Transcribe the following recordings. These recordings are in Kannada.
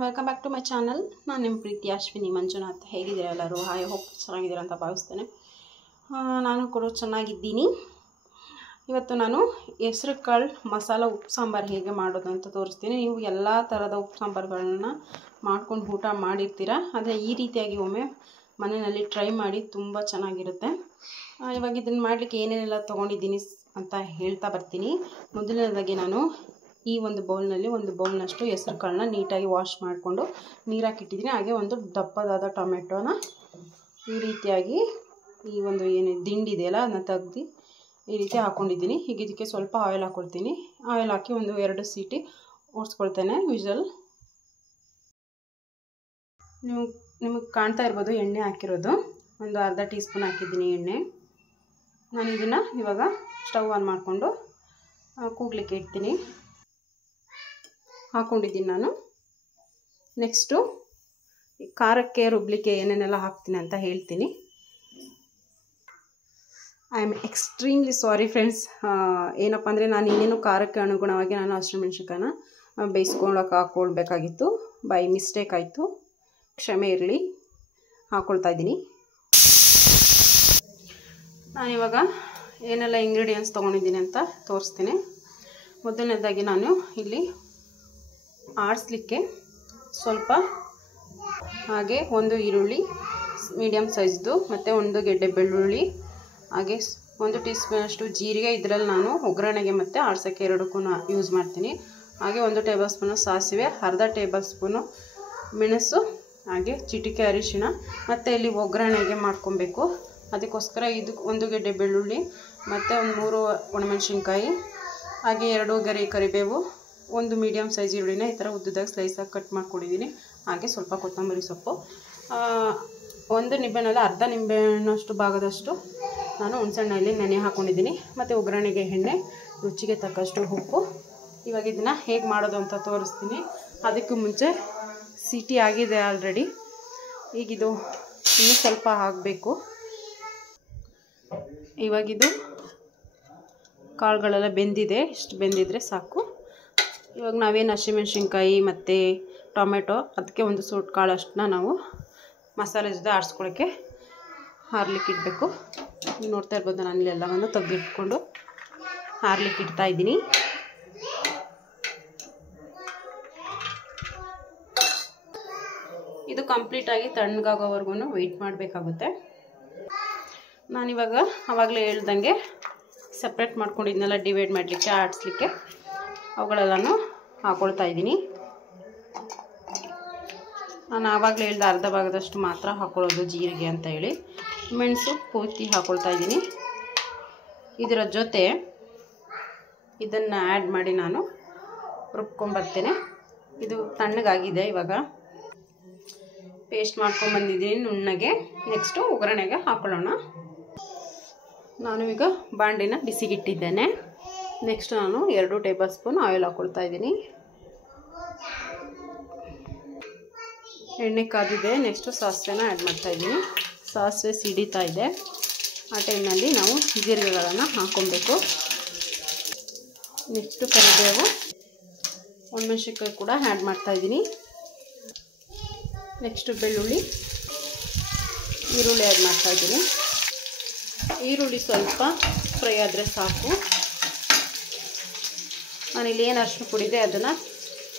Welcome back to my channel. ನಾನು ನಿಮ್ಮ ಪ್ರೀತಿ ಅಶ್ವಿನಿ ಮಂಜುನಾಥ್. ಹೇಗಿದ್ದೀರಾ ಎಲ್ಲರೂ? ಹಾಯ್ ಹೋಪ್ ಚೆನ್ನಾಗಿದ್ದೀರಾ ಅಂತ ಭಾವಿಸ್ತೇನೆ. ನಾನು ಕೂಡ ಚೆನ್ನಾಗಿದ್ದೀನಿ. ಇವತ್ತು ನಾನು ಹೆಸರು ಕಾಳು ಮಸಾಲ ಉಪ್ಪು ಸಾಂಬಾರು ಹೇಗೆ ಮಾಡೋದು ಅಂತ ತೋರಿಸ್ತೀನಿ. ನೀವು ಎಲ್ಲ ಥರದ ಉಪ್ಪು ಸಾಂಬಾರುಗಳನ್ನ ಮಾಡ್ಕೊಂಡು ಊಟ ಮಾಡಿರ್ತೀರ, ಆದರೆ ಈ ರೀತಿಯಾಗಿ ಒಮ್ಮೆ ಮನೆಯಲ್ಲಿ ಟ್ರೈ ಮಾಡಿ, ತುಂಬ ಚೆನ್ನಾಗಿರುತ್ತೆ. ಇವಾಗ ಇದನ್ನು ಮಾಡಲಿಕ್ಕೆ ಏನೇನೆಲ್ಲ ತೊಗೊಂಡಿದ್ದೀನಿ ಅಂತ ಹೇಳ್ತಾ ಬರ್ತೀನಿ. ಮೊದಲನೇದಾಗಿ ನಾನು ಈ ಒಂದು ಬೌಲ್ನಲ್ಲಿ ಒಂದು ಬೌಲ್ನಷ್ಟು ಹೆಸರು ಕಾಳನ್ನ ನೀಟಾಗಿ ವಾಶ್ ಮಾಡಿಕೊಂಡು ನೀರಾಕಿಟ್ಟಿದ್ದೀನಿ. ಹಾಗೆ ಒಂದು ದಪ್ಪದಾದ ಟೊಮೆಟೊನ ಈ ರೀತಿಯಾಗಿ ಈ ಒಂದು ಏನು ದಿಂಡಿದೆಯಲ್ಲ ಅದನ್ನ ತೆಗ್ದು ಈ ರೀತಿ ಹಾಕ್ಕೊಂಡಿದ್ದೀನಿ. ಈಗ ಇದಕ್ಕೆ ಸ್ವಲ್ಪ ಆಯಿಲ್ ಹಾಕ್ಕೊಳ್ತೀನಿ. ಆಯಿಲ್ ಹಾಕಿ ಒಂದು 2 ಸೀಟಿ ಓಡಿಸ್ಕೊಳ್ತೇನೆ ವಿಷಲ್. ನಿಮಗೆ ಕಾಣ್ತಾ ಇರ್ಬೋದು ಎಣ್ಣೆ ಹಾಕಿರೋದು. ಒಂದು ಅರ್ಧ ಟೀ ಸ್ಪೂನ್ ಹಾಕಿದ್ದೀನಿ ಎಣ್ಣೆ. ನಾನು ಇದನ್ನು ಇವಾಗ ಸ್ಟವ್ ಆನ್ ಮಾಡಿಕೊಂಡು ಕೂಗ್ಲಿಕ್ಕೆ ಇಡ್ತೀನಿ. ಹಾಕ್ಕೊಂಡಿದ್ದೀನಿ ನಾನು. ನೆಕ್ಸ್ಟು ಖಾರಕ್ಕೆ ರುಬ್ಲಿಕ್ಕೆ ಏನೇನೆಲ್ಲ ಹಾಕ್ತೀನಿ ಅಂತ ಹೇಳ್ತೀನಿ. I am extremely sorry friends. ಏನಪ್ಪ ಅಂದರೆ ನಾನು ಇನ್ನೇನು ಖಾರಕ್ಕೆ ಅನುಗುಣವಾಗಿ ನಾನು ಹಸಿಮೆಣ್ಸಿನ್ಕಾಯಿನ ಬೇಯಿಸ್ಕೊಳ್ಳೋಕೆ ಹಾಕ್ಕೊಳ್ಬೇಕಾಗಿತ್ತು. ಬೈ ಮಿಸ್ಟೇಕ್ ಆಯಿತು, ಕ್ಷಮೆ ಇರಲಿ. ಹಾಕ್ಕೊಳ್ತಾ ಇದ್ದೀನಿ. ನಾನಿವಾಗ ಏನೆಲ್ಲ ಇಂಗ್ರೀಡಿಯೆಂಟ್ಸ್ ತೊಗೊಂಡಿದ್ದೀನಿ ಅಂತ ತೋರಿಸ್ತೀನಿ. ಮೊದಲನೇದಾಗಿ ನಾನು ಇಲ್ಲಿ ಆರಿಸ್ಲಿಕ್ಕೆ ಸ್ವಲ್ಪ, ಹಾಗೆ ಒಂದು ಈರುಳ್ಳಿ ಮೀಡಿಯಮ್ ಸೈಜ್ದು, ಮತ್ತು ಒಂದು ಗೆಡ್ಡೆ ಬೆಳ್ಳುಳ್ಳಿ, ಹಾಗೆ 1 ಟೀ ಸ್ಪೂನಷ್ಟು ಜೀರಿಗೆ. ಇದರಲ್ಲಿ ನಾನು ಒಗ್ಗರಣೆಗೆ ಮತ್ತು ಆಡ್ಸೋಕ್ಕೆ ಎರಡಕ್ಕೂ ಯೂಸ್ ಮಾಡ್ತೀನಿ. ಹಾಗೆ 1 ಟೇಬಲ್ ಸ್ಪೂನು ಸಾಸಿವೆ, ಅರ್ಧ ಟೇಬಲ್ ಸ್ಪೂನು ಮೆಣಸು, ಹಾಗೆ ಚಿಟಿಕೆ ಅರಿಶಿಣ. ಮತ್ತು ಇಲ್ಲಿ ಒಗ್ಗರಣೆಗೆ ಮಾಡ್ಕೊಬೇಕು, ಅದಕ್ಕೋಸ್ಕರ ಇದು 1 ಗೆಡ್ಡೆ ಬೆಳ್ಳುಳ್ಳಿ, ಮತ್ತು ಒಂದು 3 ಒಣಮೆಣಸಿನ್ಕಾಯಿ, ಹಾಗೆ 2 ಗರಿ ಕರಿಬೇವು, 1 ಮೀಡಿಯಮ್ ಸೈಜ್ ಈರುಳ್ಳಿನ ಈ ಥರ ಉದ್ದುದಾಗಿ ಸ್ಲೈಸಾಗಿ ಕಟ್ ಮಾಡ್ಕೊಂಡಿದ್ದೀನಿ. ಹಾಗೆ ಸ್ವಲ್ಪ ಕೊತ್ತಂಬರಿ ಸೊಪ್ಪು, 1 ನಿಂಬೆಹಣ್ಣಲ್ಲಿ ಅರ್ಧ ನಿಂಬೆಹಣ್ಣಷ್ಟು ಭಾಗದಷ್ಟು ನಾನು ಹುಣಸೆಹಣ್ಣಲ್ಲಿ ನೆನೆ ಹಾಕ್ಕೊಂಡಿದ್ದೀನಿ. ಮತ್ತು ಒಗ್ಗರಣೆಗೆ ಎಣ್ಣೆ, ರುಚಿಗೆ ತಕ್ಕಷ್ಟು ಉಪ್ಪು. ಇವಾಗ ಇದನ್ನು ಹೇಗೆ ಮಾಡೋದು ಅಂತ ತೋರಿಸ್ತೀನಿ. ಅದಕ್ಕೂ ಮುಂಚೆ ಸಿಟಿ ಆಗಿದೆ ಆಲ್ರೆಡಿ. ಈಗಿದು ಇನ್ನೂ ಸ್ವಲ್ಪ ಆಗಬೇಕು. ಇವಾಗಿದು ಕಾಳುಗಳೆಲ್ಲ ಬೆಂದಿದೆ. ಇಷ್ಟು ಬೆಂದಿದ್ರೆ ಸಾಕು. ಇವಾಗ ನಾವೇನು ಹಸಿಮೆಣ್ಸಿನ್ಕಾಯಿ ಮತ್ತು ಟೊಮೆಟೊ, ಅದಕ್ಕೆ 1 ಸೂಟ್ ಕಾಳಷ್ಟನ್ನ ನಾವು ಮಸಾಲೆ ಜೊತೆ ಆಡಿಸ್ಕೊಳ್ಳೋಕ್ಕೆ ಹಾರ್ಲಿಕ್ಕೆ ಇಡಬೇಕು. ನೀವು ನೋಡ್ತಾ ಇರ್ಬೋದು, ನಾನು ಇಲ್ಲೆಲ್ಲವನ್ನು ತೆಗೆದಿಟ್ಕೊಂಡು ಹಾರ್ಲಿಕ್ಕೆ ಇಡ್ತಾಯಿದ್ದೀನಿ. ಇದು ಕಂಪ್ಲೀಟಾಗಿ ತಣ್ಣಗಾಗೋವರೆಗೂ ವೆಯ್ಟ್ ಮಾಡಬೇಕಾಗುತ್ತೆ. ನಾನಿವಾಗ ಆವಾಗಲೇ ಹೇಳ್ದಂಗೆ ಸಪ್ರೇಟ್ ಮಾಡ್ಕೊಂಡಿದ್ನೆಲ್ಲ ಡಿವೈಡ್ ಮಾಡಲಿಕ್ಕೆ, ಆಡಿಸ್ಲಿಕ್ಕೆ ಅವುಗಳೆಲ್ಲನೂ ಹಾಕ್ಕೊಳ್ತಾ ಇದ್ದೀನಿ. ನಾನು ಆವಾಗಲೇ ಹೇಳ್ದೆ ಅರ್ಧ ಭಾಗದಷ್ಟು ಮಾತ್ರ ಹಾಕ್ಕೊಳ್ಳೋದು ಜೀರಿಗೆ ಅಂತ ಹೇಳಿ. ಮೆಣಸು ಪೂರ್ತಿ ಹಾಕ್ಕೊಳ್ತಾ ಇದ್ದೀನಿ. ಇದರ ಜೊತೆ ಇದನ್ನು ಆ್ಯಡ್ ಮಾಡಿ ನಾನು ರುಬ್ಕೊಂಬರ್ತೇನೆ. ಇದು ತಣ್ಣಗಾಗಿದೆ. ಇವಾಗ ಪೇಸ್ಟ್ ಮಾಡ್ಕೊಂಬಂದಿದ್ದೀನಿ ನುಣ್ಣಗೆ. ನೆಕ್ಸ್ಟು ಒಗ್ಗರಣೆಗೆ ಹಾಕ್ಕೊಳ್ಳೋಣ. ನಾನು ಈಗ ಬಾಂಡಿನ ಬಿಸಿಗಿಟ್ಟಿದ್ದೇನೆ. ನೆಕ್ಸ್ಟ್ ನಾನು 2 ಟೇಬಲ್ ಸ್ಪೂನ್ ಆಯಿಲ್ ಹಾಕ್ಕೊಳ್ತಾ ಇದ್ದೀನಿ. ಎಣ್ಣೆ ಕಾದಿದೆ. ನೆಕ್ಸ್ಟು ಸಾಸಿವೆನ ಆ್ಯಡ್ ಮಾಡ್ತಾಯಿದ್ದೀನಿ. ಸಾಸಿವೆ ಸಿಡಿತಾ ಇದೆ. ಆ ಟೈಮ್ನಲ್ಲಿ ನಾವು ಜೀರಿಗೆಗಳನ್ನು ಹಾಕ್ಕೊಬೇಕು. ನೆಕ್ಸ್ಟು ಕರಿಬೇವು, ಒಣಮೆಣಸಿನ್ಕಾಯಿ ಕೂಡ ಆ್ಯಡ್ ಮಾಡ್ತಾಯಿದ್ದೀನಿ. ನೆಕ್ಸ್ಟು ಬೆಳ್ಳುಳ್ಳಿ, ಈರುಳ್ಳಿ ಆ್ಯಡ್ ಮಾಡ್ತಾಯಿದ್ದೀನಿ. ಈರುಳ್ಳಿ ಸ್ವಲ್ಪ ಫ್ರೈ ಆದರೆ ಸಾಕು. ನಾನಿಲ್ಲಿ ಏನು ಅರಿಶಿನ ಪುಡಿ ಇದೆ ಅದನ್ನು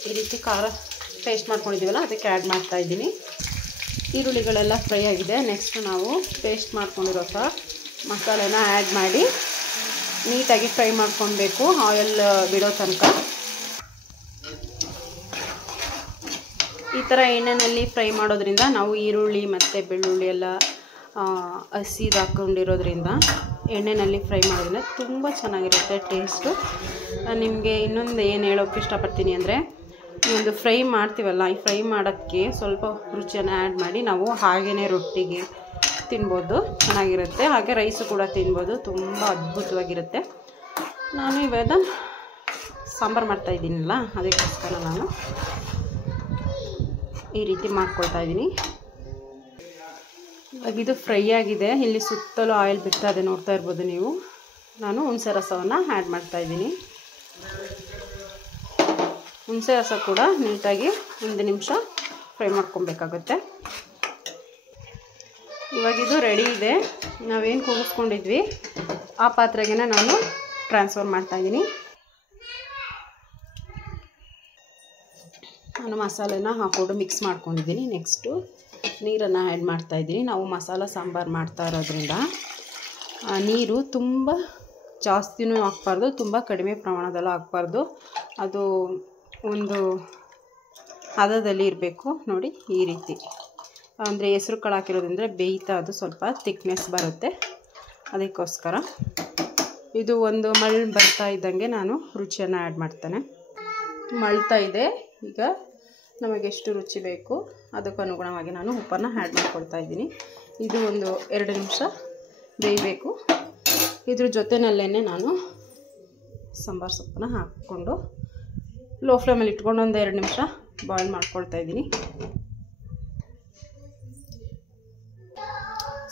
ಈ ರೀತಿ ಖಾರ ಪೇಸ್ಟ್ ಮಾಡ್ಕೊಂಡಿದ್ದೀವಲ್ಲ ಅದಕ್ಕೆ ಆ್ಯಡ್ ಮಾಡ್ತಾಯಿದ್ದೀನಿ. ಈರುಳ್ಳಿಗಳೆಲ್ಲ ಫ್ರೈ ಆಗಿದೆ. ನೆಕ್ಸ್ಟು ನಾವು ಪೇಸ್ಟ್ ಮಾಡ್ಕೊಂಡಿರೋ ಮಸಾಲೆನ ಆ್ಯಡ್ ಮಾಡಿ ನೀಟಾಗಿ ಫ್ರೈ ಮಾಡ್ಕೊಳ್ಬೇಕು, ಆಯಿಲ್ ಬಿಡೋ ತನಕ. ಈ ಥರ ಎಣ್ಣೆಯಲ್ಲಿ ಫ್ರೈ ಮಾಡೋದ್ರಿಂದ ನಾವು ಈರುಳ್ಳಿ ಮತ್ತು ಬೆಳ್ಳುಳ್ಳಿ ಎಲ್ಲ ಹಸಿದು ಹಾಕ್ಕೊಂಡಿರೋದ್ರಿಂದ ಎಣ್ಣೆಯಲ್ಲಿ ಫ್ರೈ ಮಾಡೋದ್ರಿಂದ ತುಂಬ ಚೆನ್ನಾಗಿರುತ್ತೆ ಟೇಸ್ಟು. ನಿಮಗೆ ಇನ್ನೊಂದು ಏನು ಹೇಳೋಕ್ಕೆ ಇಷ್ಟಪಡ್ತೀನಿ ಅಂದರೆ, ಈ ಒಂದು ಫ್ರೈ ಮಾಡ್ತೀವಲ್ಲ, ಈ ಫ್ರೈ ಮಾಡೋಕ್ಕೆ ಸ್ವಲ್ಪ ರುಚಿಯನ್ನು ಆ್ಯಡ್ ಮಾಡಿ ನಾವು ಹಾಗೆಯೇ ರೊಟ್ಟಿಗೆ ತಿನ್ಬೋದು, ಚೆನ್ನಾಗಿರುತ್ತೆ. ಹಾಗೆ ರೈಸು ಕೂಡ ತಿನ್ಬೋದು, ತುಂಬ ಅದ್ಭುತವಾಗಿರುತ್ತೆ. ನಾನು ಇವಾಗ ಸಾಂಬಾರು ಮಾಡ್ತಾಯಿದ್ದೀನಲ್ಲ, ಅದಕ್ಕೋಸ್ಕರ ನಾನು ಈ ರೀತಿ ಮಾಡ್ಕೊಳ್ತಾ ಇದ್ದೀನಿ. ಇವಾಗ ಇದು ಫ್ರೈ ಆಗಿದೆ. ಇಲ್ಲಿ ಸುತ್ತಲೂ ಆಯಿಲ್ ಬಿಡ್ತಾ ಇದೆ, ನೋಡ್ತಾ ಇರ್ಬೋದು ನೀವು. ನಾನು ಹುಣಸೆ ರಸವನ್ನು ಆ್ಯಡ್ ಮಾಡ್ತಾಯಿದ್ದೀನಿ. ಹುಣಸೆ ರಸ ಕೂಡ ನೀಟಾಗಿ 1 ನಿಮಿಷ ಫ್ರೈ ಮಾಡ್ಕೊಬೇಕಾಗುತ್ತೆ. ಇವಾಗಿದು ರೆಡಿ ಇದೆ. ನಾವೇನು ಕೂಗಿಸ್ಕೊಂಡಿದ್ವಿ ಆ ಪಾತ್ರೆಗೆ ನಾನು ಟ್ರಾನ್ಸ್ಫರ್ ಮಾಡ್ತಾಯಿದ್ದೀನಿ. ನಾನು ಮಸಾಲೆನ ಹಾಕ್ಕೊಂಡು ಮಿಕ್ಸ್ ಮಾಡ್ಕೊಂಡಿದ್ದೀನಿ. ನೆಕ್ಸ್ಟು ನೀರನ್ನು ಆ್ಯಡ್ ಮಾಡ್ತಾಯಿದ್ದೀನಿ. ನಾವು ಮಸಾಲ ಸಾಂಬಾರು ಮಾಡ್ತಾ ಇರೋದ್ರಿಂದ ನೀರು ತುಂಬ ಜಾಸ್ತಿನೂ ಹಾಕ್ಬಾರ್ದು, ತುಂಬ ಕಡಿಮೆ ಪ್ರಮಾಣದಲ್ಲೂ ಹಾಕ್ಬಾರ್ದು. ಅದು ಒಂದು ಹದದಲ್ಲಿ ಇರಬೇಕು ನೋಡಿ, ಈ ರೀತಿ. ಅಂದರೆ ಹೆಸ್ರು ಕಾಳು ಹಾಕಿರೋದ್ರಿಂದ ಬೇಯ್ತಾ ಅದು ಸ್ವಲ್ಪ ತಿಕ್ನೆಸ್ ಬರುತ್ತೆ. ಅದಕ್ಕೋಸ್ಕರ ಇದು ಒಂದು ಮಳ್ಳು ಬರ್ತಾ ಇದ್ದಂಗೆ ನಾನು ರುಚಿಯನ್ನು ಆ್ಯಡ್ ಮಾಡ್ತೇನೆ. ಮಳ್ತಾ ಇದೆ. ಈಗ ನಮಗೆಷ್ಟು ರುಚಿ ಬೇಕು ಅದಕ್ಕೆ ಅನುಗುಣವಾಗಿ ನಾನು ಉಪ್ಪನ್ನು ಆ್ಯಡ್ ಮಾಡ್ಕೊಳ್ತಾ ಇದ್ದೀನಿ. ಇದು ಒಂದು 2 ನಿಮಿಷ ಬೇಯಬೇಕು. ಇದ್ರ ಜೊತೆಯಲ್ಲೇ ನಾನು ಸಾಂಬಾರು ಸೊಪ್ಪನ್ನು ಹಾಕ್ಕೊಂಡು ಲೋ ಫ್ಲೇಮಲ್ಲಿ ಇಟ್ಕೊಂಡು ಒಂದು 2 ನಿಮಿಷ ಬಾಯ್ಲ್ ಮಾಡ್ಕೊಳ್ತಾ ಇದ್ದೀನಿ.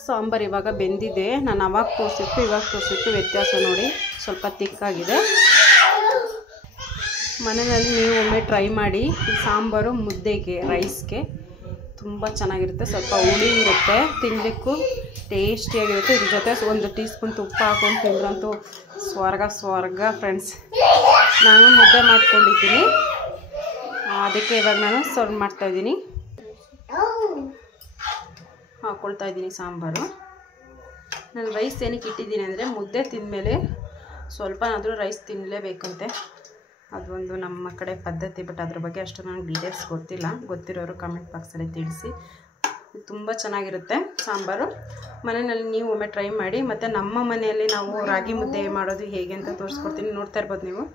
ಸಾಂಬಾರು ಇವಾಗ ಬೆಂದಿದೆ. ನಾನು ಅವಾಗ ತೋರಿಸಿತ್ತು ಇವಾಗ ತೋರಿಸಿತ್ತು ವ್ಯತ್ಯಾಸ ನೋಡಿ, ಸ್ವಲ್ಪ ತಿಕ್ಕಾಗಿದೆ. ಮನೆಯಲ್ಲಿ ನೀವು ಒಮ್ಮೆ ಟ್ರೈ ಮಾಡಿ. ಈ ಸಾಂಬಾರು ಮುದ್ದೆಗೆ, ರೈಸ್ಗೆ ತುಂಬ ಚೆನ್ನಾಗಿರುತ್ತೆ. ಸ್ವಲ್ಪ ಹುಳಿ ಇರುತ್ತೆ, ತಿನ್ನಲಿಕ್ಕೂ ಟೇಸ್ಟಿಯಾಗಿರುತ್ತೆ. ಇದ್ರ ಜೊತೆ 1 ಟೀ ಸ್ಪೂನ್ ತುಪ್ಪ ಹಾಕೊಂಡು ತಿಂದ್ರಂತೂ ಸ್ವರ್ಗ ಫ್ರೆಂಡ್ಸ್. ನಾನು ಮುದ್ದೆ ಮಾಡ್ಕೊಂಡಿದ್ದೀನಿ, ಅದಕ್ಕೆ ಇವಾಗ ನಾನು ಸರ್ವ್ ಮಾಡ್ತಾಯಿದ್ದೀನಿ. ಹಾಕ್ಕೊಳ್ತಾ ಇದ್ದೀನಿ ಸಾಂಬಾರು. ನಾನು ರೈಸ್ ಏನಕ್ಕೆ ಇಟ್ಟಿದ್ದೀನಿ ಅಂದರೆ ಮುದ್ದೆ ತಿಂದಮೇಲೆ ಸ್ವಲ್ಪನಾದರೂ ರೈಸ್ ತಿನ್ನಲೇಬೇಕಂತೆ. ಅದೊಂದು ನಮ್ಮ ಕಡೆ ಪದ್ಧತಿ. ಬಟ್ ಅದ್ರ ಬಗ್ಗೆ ಅಷ್ಟು ನನಗೆ ಡೀಟೇಲ್ಸ್ ಗೊತ್ತಿಲ್ಲ. ಗೊತ್ತಿರೋರು ಕಮೆಂಟ್ ಬಾಕ್ಸಲ್ಲಿ ತಿಳಿಸಿ. ತುಂಬ ಚೆನ್ನಾಗಿರುತ್ತೆ ಸಾಂಬಾರು. ಮನೆಯಲ್ಲಿ ನೀವು ಒಮ್ಮೆ ಟ್ರೈ ಮಾಡಿ. ಮತ್ತು ನಮ್ಮ ಮನೆಯಲ್ಲಿ ನಾವು ರಾಗಿ ಮುದ್ದೆ ಮಾಡೋದು ಹೇಗೆ ಅಂತ ತೋರಿಸ್ಕೊಡ್ತೀನಿ. ನೋಡ್ತಾ ಇರ್ಬೋದು ನೀವು,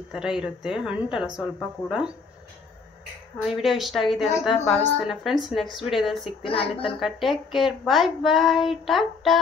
ಈ ಥರ ಇರುತ್ತೆ. ಅಂಟಲ್ಲ ಸ್ವಲ್ಪ ಕೂಡ. ಈ ವಿಡಿಯೋ ಇಷ್ಟ ಆಗಿದೆ ಅಂತ ಭಾವಿಸ್ತೇನೆ ಫ್ರೆಂಡ್ಸ್. ನೆಕ್ಸ್ಟ್ ವಿಡಿಯೋದಲ್ಲಿ ಸಿಗ್ತೀನಿ. ಅಲ್ಲಿ ತನಕ ಟೇಕ್ ಕೇರ್, ಬಾಯ್ ಬಾಯ್, ಟಾಟಾ.